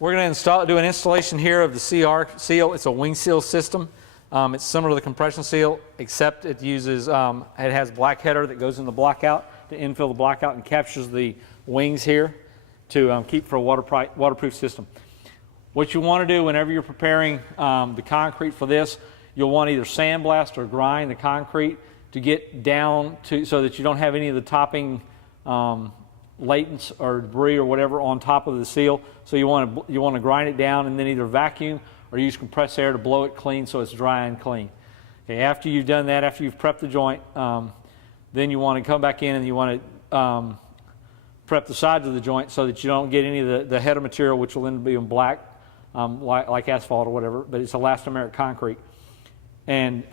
We're going to do an installation here of the CR seal. It's a wing seal system. It's similar to the compression seal, except it uses, it has black header that goes in the blockout to infill the blockout and captures the wings here to keep for a waterproof system. What you want to do whenever you're preparing the concrete for this, you'll want to either sandblast or grind the concrete to get down to, so that you don't have any of the topping latents or debris or whatever on top of the seal. So you want to grind it down and then either vacuum or use compressed air to blow it clean so it's dry and clean. Okay, after you've done that, after you've prepped the joint, then you want to come back in and you want to prep the sides of the joint so that you don't get any of the header material, which will end up being black, like asphalt or whatever, but it's elastomeric concrete. And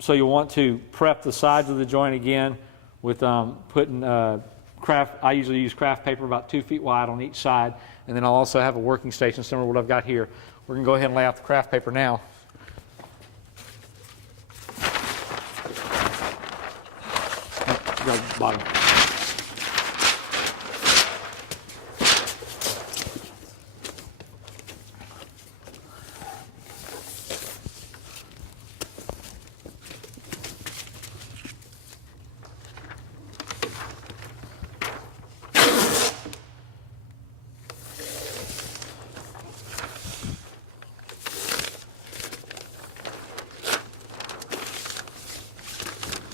so you'll want to prep the sides of the joint again with putting I usually use craft paper about 2 feet wide on each side, and then I'll also have a working station similar to what I've got here. We're going to go ahead and lay out the craft paper now. Go to the bottom.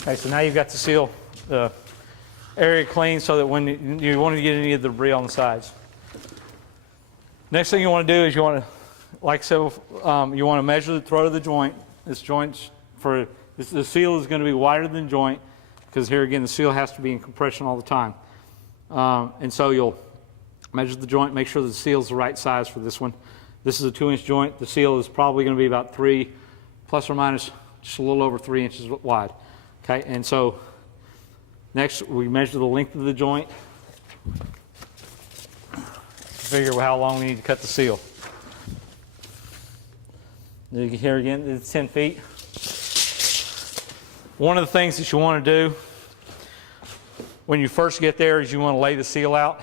Okay, so now you've got the seal area clean so that when you want to get any of the debris on the sides. Next thing you want to do is you want to, like so, you want to measure the throat of the joint. This joint's the seal is going to be wider than the joint because here again the seal has to be in compression all the time. And so you'll measure the joint, make sure the seal is the right size for this one. This is a 2-inch joint. The seal is probably going to be about 3 plus or minus just a little over 3 inches wide. Okay, and so next we measure the length of the joint, figure how long we need to cut the seal. Here again, it's 10 feet. One of the things that you want to do when you first get there is you want to lay the seal out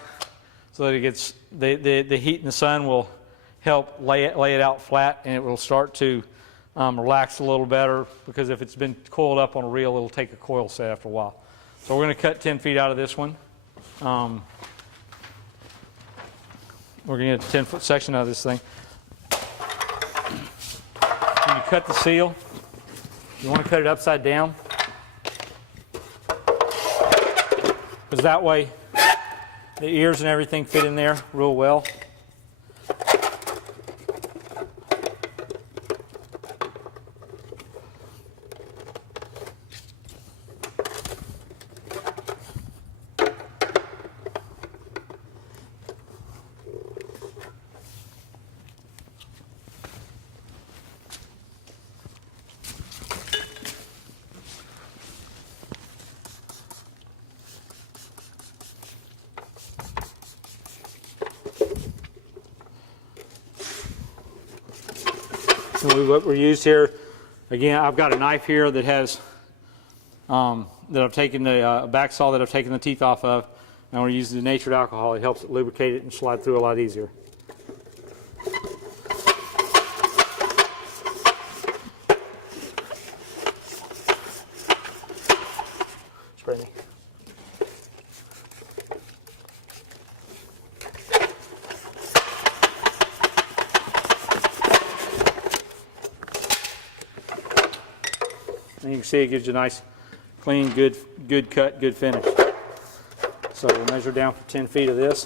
so that it gets, the heat in the sun will help lay it out flat, and it will start to relax a little better, because if it's been coiled up on a reel, it'll take a coil set after a while. So we're going to cut 10 feet out of this one. We're going to get a 10-foot section out of this thing. When you cut the seal, you want to cut it upside down, because that way the ears and everything fit in there real well. What we used here, again, I've got a knife here that has that I've taken the back saw that I've taken the teeth off of, and we're using denatured alcohol. It helps it lubricate it and slide through a lot easier. Spray me. And you can see it gives you a nice, clean, good cut, good finish. So we'll measure down for 10 feet of this.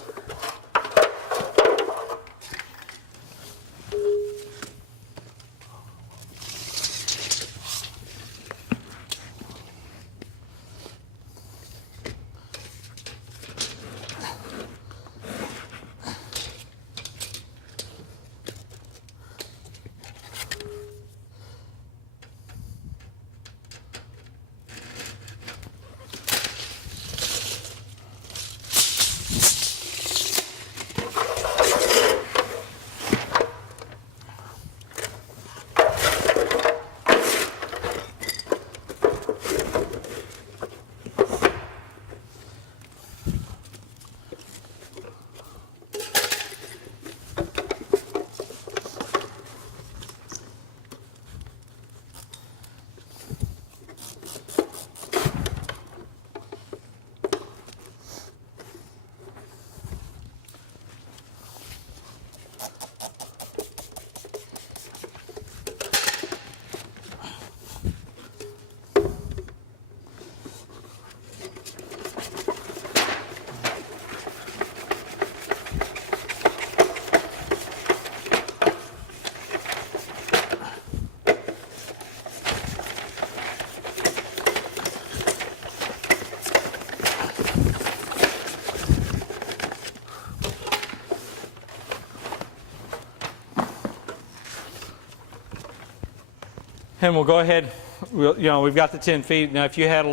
And we'll go ahead, we've got the 10 feet. Now if you had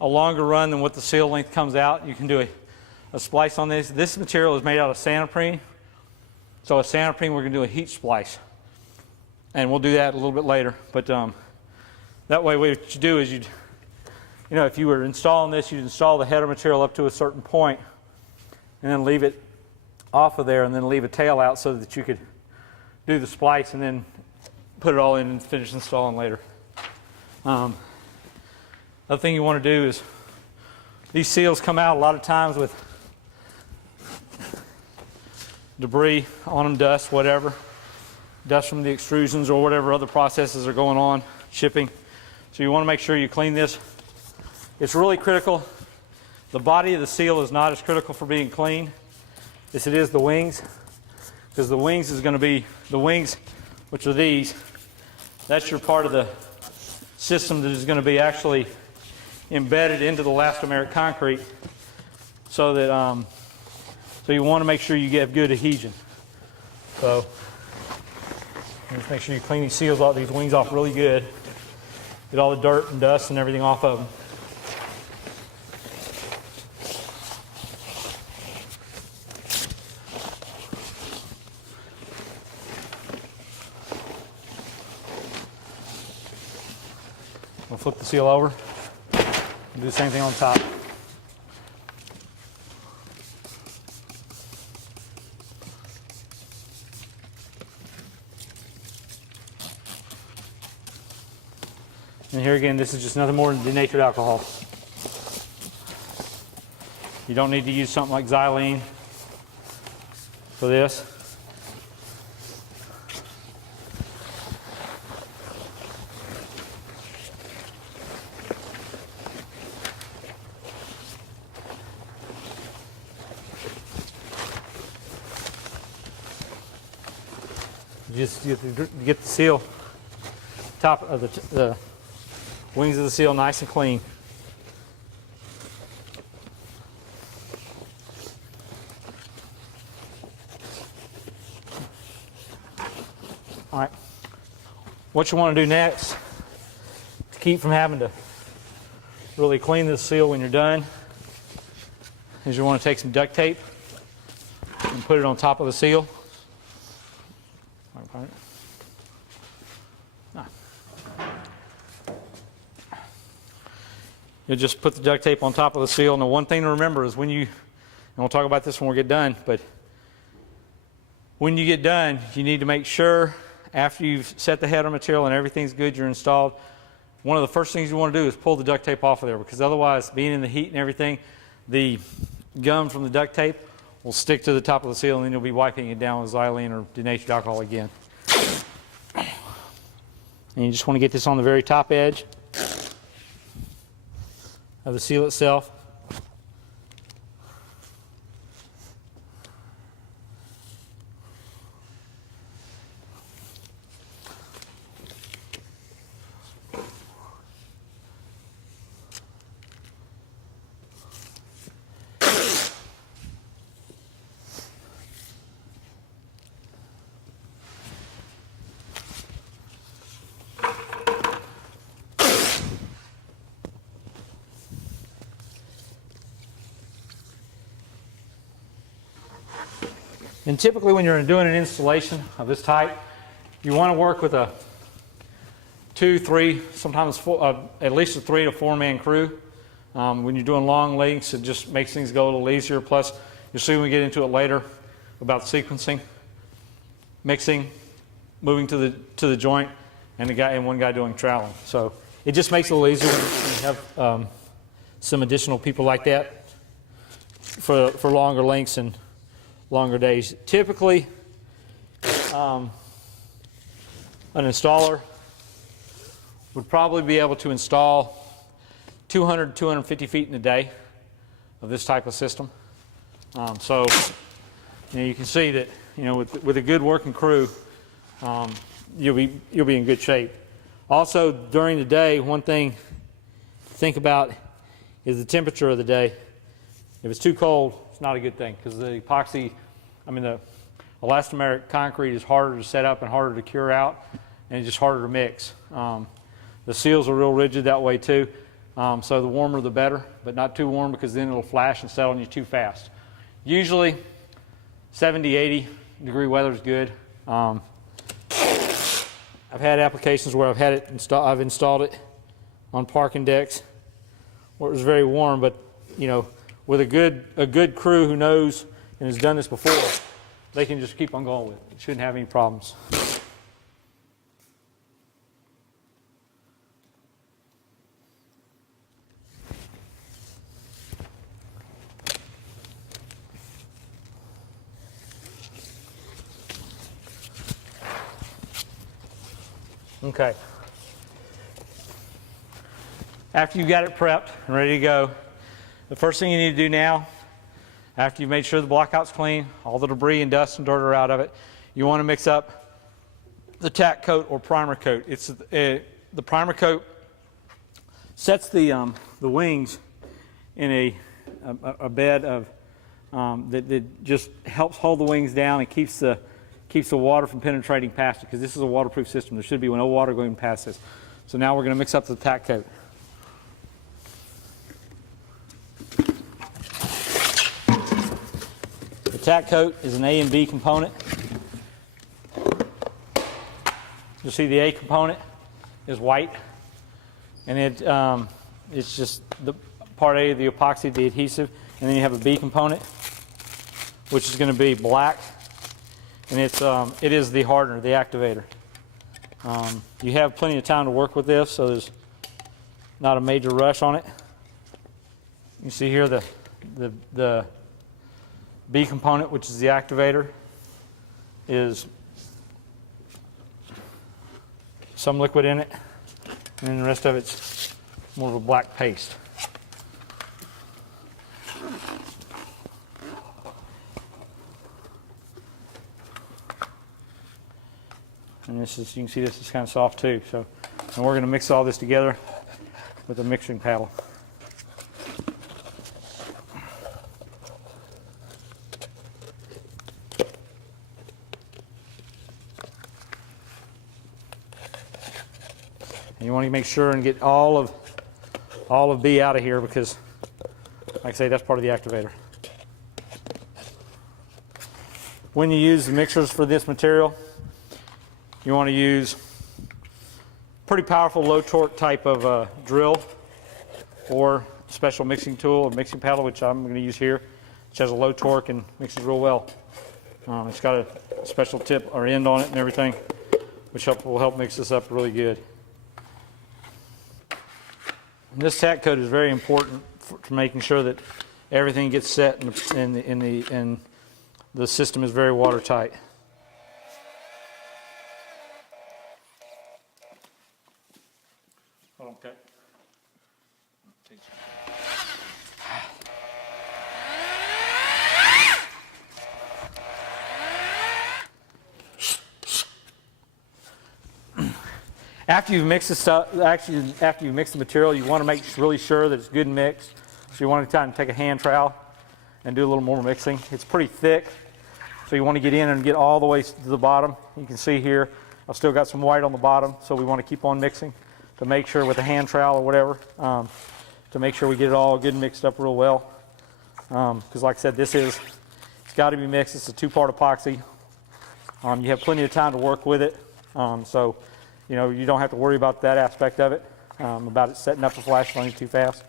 a longer run than what the seal length comes out, you can do a splice on this. This material is made out of sandprene. So a sandprene, we're going to do a heat splice. And we'll do that a little bit later. But that way what you do is if you were installing this, you'd install the header material up to a certain point and then leave it off of there and then leave a tail out so that you could do the splice and then put it all in and finish installing later. Other thing you want to do is these seals come out a lot of times with debris on them, dust, whatever. Dust from the extrusions or whatever other processes are going on, shipping. So you want to make sure you clean this. It's really critical. The body of the seal is not as critical for being clean as it is the wings, because the wings is going to be, the wings, which are these, that's your part of the system that is going to be actually embedded into the elastomeric concrete, so that so you want to make sure you get good adhesion. So just make sure you clean these seals off, these wings off really good. Get all the dirt and dust and everything off of them. We'll flip the seal over and do the same thing on top. And here again, this is just nothing more than denatured alcohol. You don't need to use something like xylene for this. You get the seal, top of the wings of the seal nice and clean. All right. What you want to do next to keep from having to really clean this seal when you're done is you want to take some duct tape and put it on top of the seal. You'll just put the duct tape on top of the seal. And the one thing to remember is when you, and we'll talk about this when we get done, but when you get done, you need to make sure after you've set the header material and everything's good, you're installed, one of the first things you want to do is pull the duct tape off of there, because otherwise, being in the heat and everything, the gum from the duct tape will stick to the top of the seal, and then you'll be wiping it down with xylene or denatured alcohol again. And you just want to get this on the very top edge of the seal itself. And typically when you're doing an installation of this type, you want to work with a 2, 3, sometimes 4, at least a 3 to 4 man crew. When you're doing long lengths, it just makes things go a little easier. Plus, you'll see when we get into it later about sequencing, mixing, moving to the joint, and one guy doing troweling. So it just makes it a little easier when you have some additional people like that for longer lengths and longer days. Typically, an installer would probably be able to install 200, 250 feet in a day of this type of system. So you can see that with a good working crew, you'll be in good shape. Also, during the day, one thing to think about is the temperature of the day. If it's too cold, it's not a good thing, because the epoxy, the elastomeric concrete is harder to set up and harder to cure out. and it's just harder to mix. The seals are real rigid that way too, so the warmer the better, but not too warm because then it'll flash and settle on you too fast. Usually 70, 80 degree weather is good. I've had applications where I've installed it on parking decks where it was very warm, but you know, with a good crew who knows and has done this before, they can just keep on going with it. It shouldn't have any problems. Okay. After you've got it prepped and ready to go, the first thing you need to do now, after you've made sure the blockout's clean, all the debris and dust and dirt are out of it, you want to mix up the tack coat or primer coat. It's the primer coat sets the wings in a bed of that just helps hold the wings down and keeps the water from penetrating past it, because this is a waterproof system. There should be no water going past this. So now we're going to mix up the tack coat. The tack coat is an A and B component. You'll see the A component is white, and it's just the part A of the epoxy, the adhesive, and then you have a B component, which is going to be black, and it is the hardener, the activator. You have plenty of time to work with this, so there's not a major rush on it. You see here the B component, which is the activator, is some liquid in it, and then the rest of it's more of a black paste. And this is, you can see this is kind of soft too. So, and we're going to mix all this together with a mixing paddle. And you want to make sure and get all of B out of here, because, like I say, that's part of the activator. When you use the mixers for this material, you want to use pretty powerful low torque type of drill or special mixing tool or mixing paddle, which I'm going to use here, which has a low torque and mixes real well. It's got a special tip or end on it and everything, which will help mix this up really good. And this tack coat is very important for making sure that everything gets set and the system is very watertight. Okay. After you've mixed the stuff, after you've mixed the material, you want to make really sure that it's good mixed. So you want to kind of take a hand trowel and do a little more mixing. It's pretty thick, so you want to get in and get all the way to the bottom. You can see here, I've still got some white on the bottom, so we want to keep on mixing to make sure with a hand trowel or whatever, to make sure we get it all good mixed up real well. Because like I said, it's got to be mixed. It's a two-part epoxy. You have plenty of time to work with it, so you know you don't have to worry about that aspect of it, about it setting up a flash on you too fast.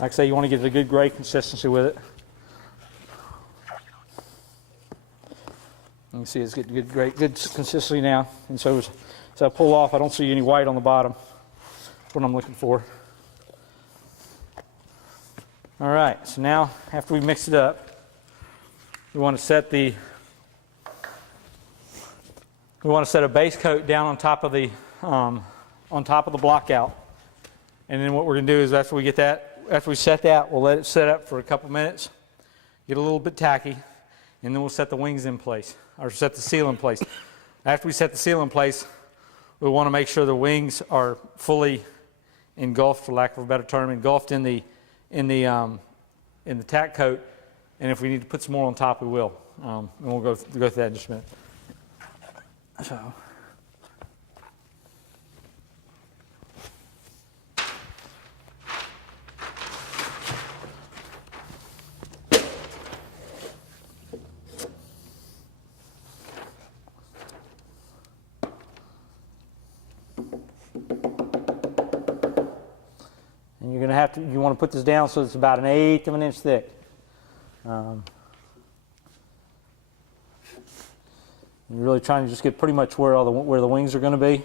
Like I say, you want to get a good gray consistency with it. You can see it's getting good consistency now. And so as I pull off, I don't see any white on the bottom. That's what I'm looking for. All right, so now after we mix it up, we want to set a base coat down on top of the block out. And then what we're going to do is after we set that, we'll let it set up for a couple minutes, get a little bit tacky, and then we'll set the wings in place, or set the seal in place. After we set the seal in place, we want to make sure the wings are fully engulfed, for lack of a better term, engulfed in the tack coat. And if we need to put some more on top, we will. And we'll go through that in just a minute. So. And you're going to have to, you want to put this down so it's about 1/8 of an inch thick. You're really trying to just get pretty much where the wings are going to be.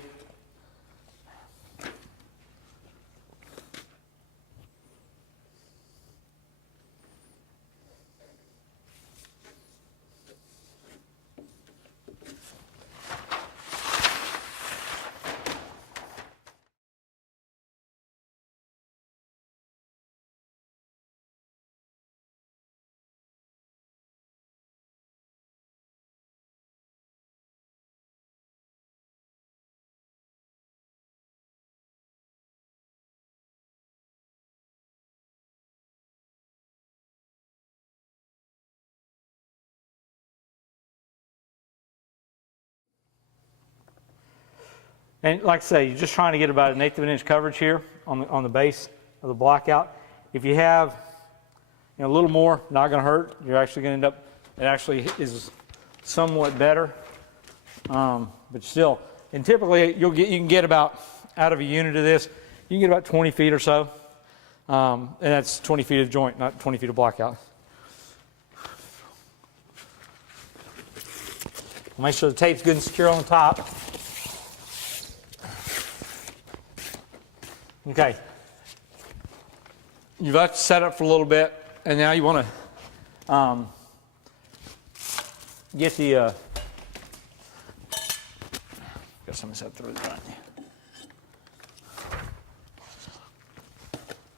And like I say, you're just trying to get about 1/8 of an inch coverage here on the base of the block out. If you have a little more, not going to hurt. You're actually going to end up, it actually is somewhat better. But still, and typically you can get about, out of a unit of this, you can get about 20 feet or so. And that's 20 feet of joint, not 20 feet of block out. Make sure the tape's good and secure on the top. Okay, you've got to set up for a little bit, and now you want to get the, got something set through the front.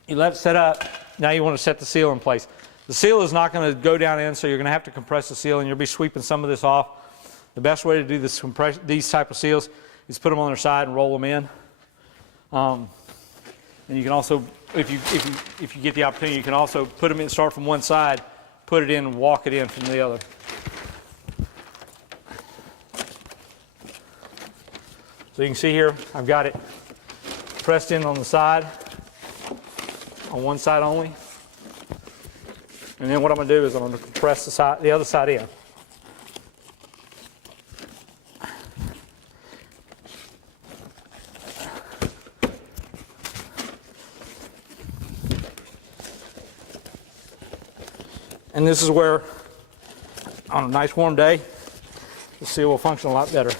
You let it set up, now you want to set the seal in place. The seal is not going to go down in, so you're going to have to compress the seal, and you'll be sweeping some of this off. The best way to do this these type of seals is put them on their side and roll them in. And you can also, if you get the opportunity, you can also put them in, start from one side, put it in, and walk it in from the other. So you can see here, I've got it pressed in on the side, on one side only. And then what I'm going to do is I'm going to compress the other side in. And this is where, on a nice warm day, the seal will function a lot better.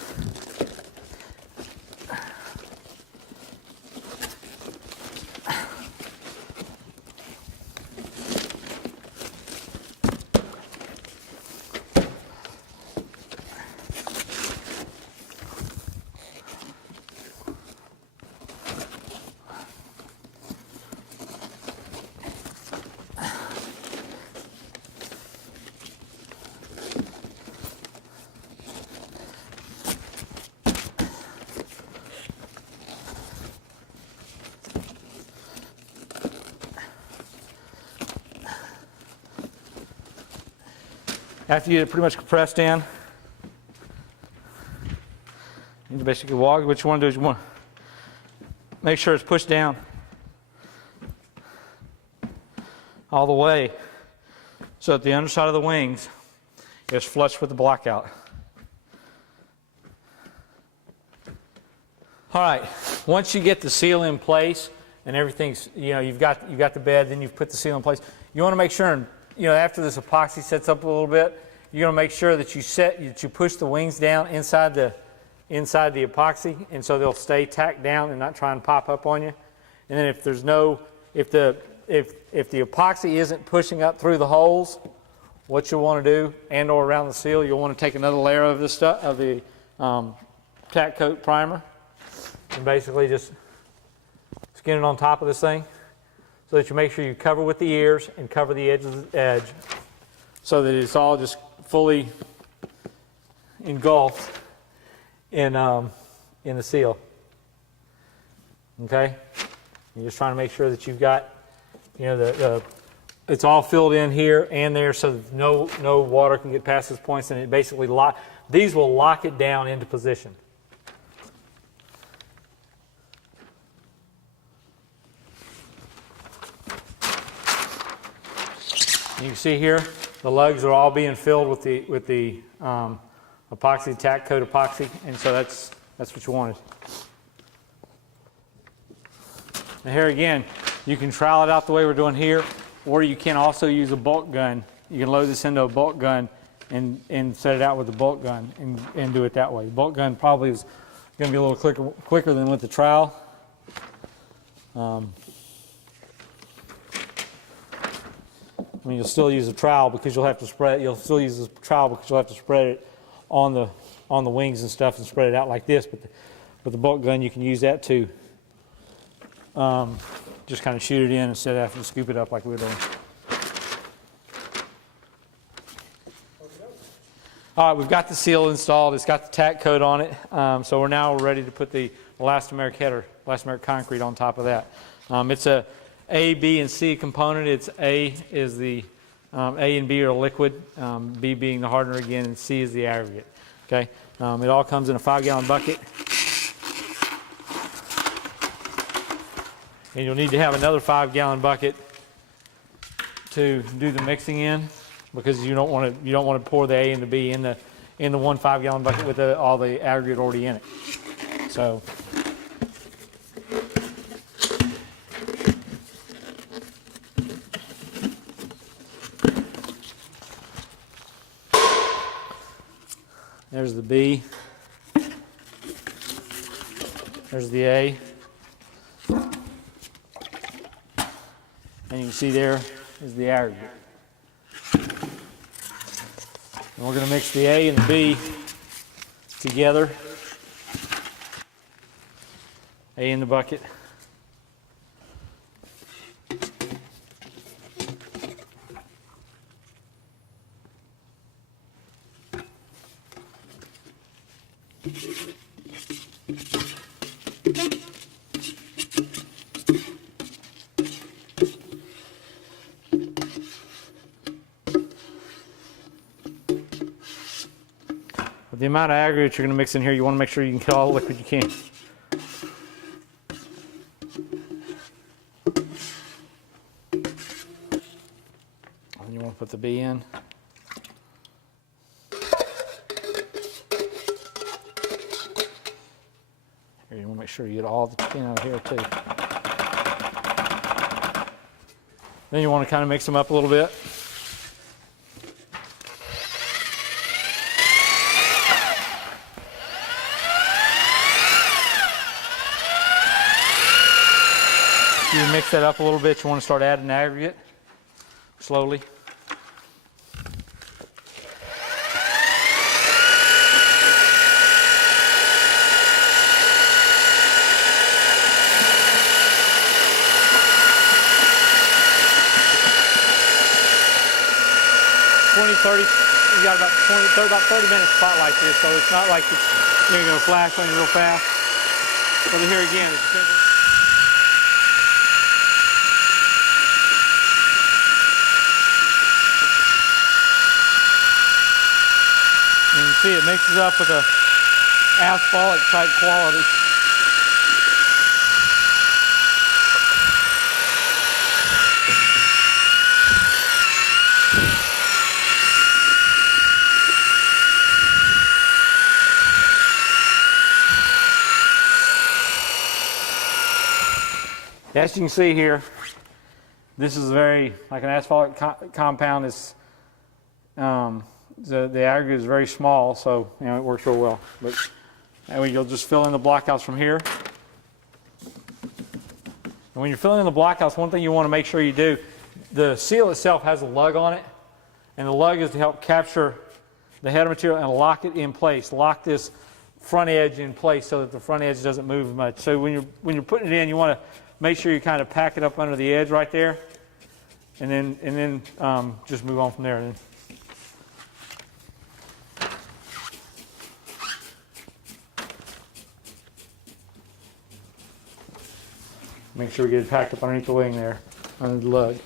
After you get it pretty much compressed in, you basically walk. What you want to do is you want to make sure it's pushed down all the way so that the underside of the wings is flush with the block out. All right, once you get the seal in place and everything's, you've got the bed, then you've put the seal in place. You want to make sure, after this epoxy sets up a little bit, you're going to make sure that you push the wings down inside the epoxy, and so they'll stay tacked down and not try and pop up on you. And then if the epoxy isn't pushing up through the holes, what you'll want to do, and or around the seal, you'll want to take another layer of this stuff, of the tack coat primer, and basically just skin it on top of this thing, so that you make sure you cover with the ears and cover the edge, so that it's all just fully engulfed in the seal. Okay, you're just trying to make sure that you've got, the it's all filled in here and there, so that no water can get past these points, and it basically these will lock it down into position. You can see here the lugs are all being filled with the epoxy, tack coat epoxy, and so that's what you wanted. And here again, you can trowel it out the way we're doing here, or you can also use a bolt gun. You can load this into a bolt gun and set it out with the bolt gun and do it that way. The bolt gun probably is going to be a little quicker than with the trowel. I mean, you'll still use a trowel because you'll have to spread. You'll still use the trowel because you'll have to spread it on the wings and stuff and spread it out like this. But with the bolt gun, you can use that to just kind of shoot it in instead of having to scoop it up like we're doing. All right, we've got the seal installed. It's got the tack coat on it. So we're now ready to put the elastomeric header, elastomeric concrete on top of that. It's a A, B, and C component. It's A is the A and B are liquid, B being the hardener again, and C is the aggregate. Okay, it all comes in a 5-gallon bucket, and you'll need to have another 5-gallon bucket to do the mixing in, because you don't want to pour the A and the B in the one 5-gallon bucket with all the aggregate already in it. So. There's the B. There's the A. And you can see there is the aggregate. And we're going to mix the A and the B together. A in the bucket. With the amount of aggregate you're going to mix in here, you want to make sure you can get all the liquid you can. And you want to put the B in. Here, you want to make sure you get all the can out of here too. Then you want to kind of mix them up a little bit. You mix that up a little bit, you want to start adding aggregate slowly. You got about 30 minute spot like this, so it's not like you're going to flash on you real fast. But here again, it's and you can see it mixes up with a asphalt type quality. As you can see here, this is very like an asphalt compound. It's the aggregate is very small, so you know it works real well. But anyway, you'll just fill in the blockouts from here. And when you're filling in the blockouts, one thing you want to make sure you do, the seal itself has a lug on it, and the lug is to help capture the header material and lock it in place. Lock this front edge in place so that the front edge doesn't move much. So when you're putting it in, you want to make sure you kind of pack it up under the edge right there, and then just move on from there. Then. Make sure we get it packed up underneath the wing there, under the lug.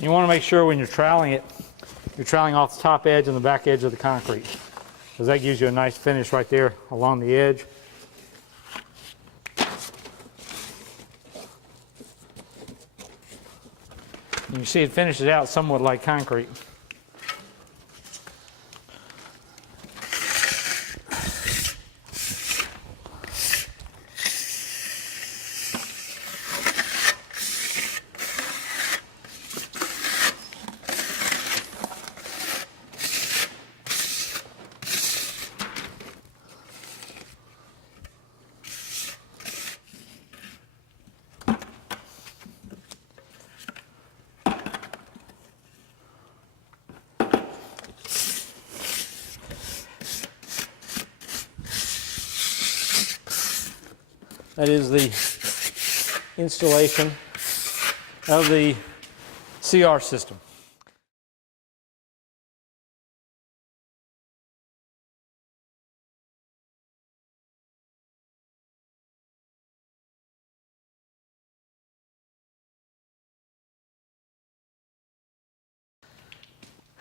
You want to make sure when you're troweling it, you're troweling off the top edge and the back edge of the concrete, because that gives you a nice finish right there along the edge. And you see it finishes out somewhat like concrete. That is the installation of the CR system.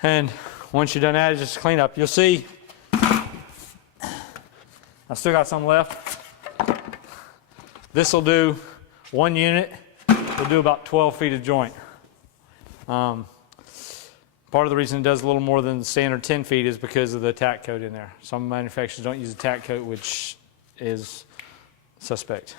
And once you're done that, it's just clean up. You'll see I've still got some left. This will do 1 unit. We'll do about 12 feet of joint. Part of the reason it does a little more than the standard 10 feet is because of the tack coat in there. Some manufacturers don't use a tack coat, which is suspect.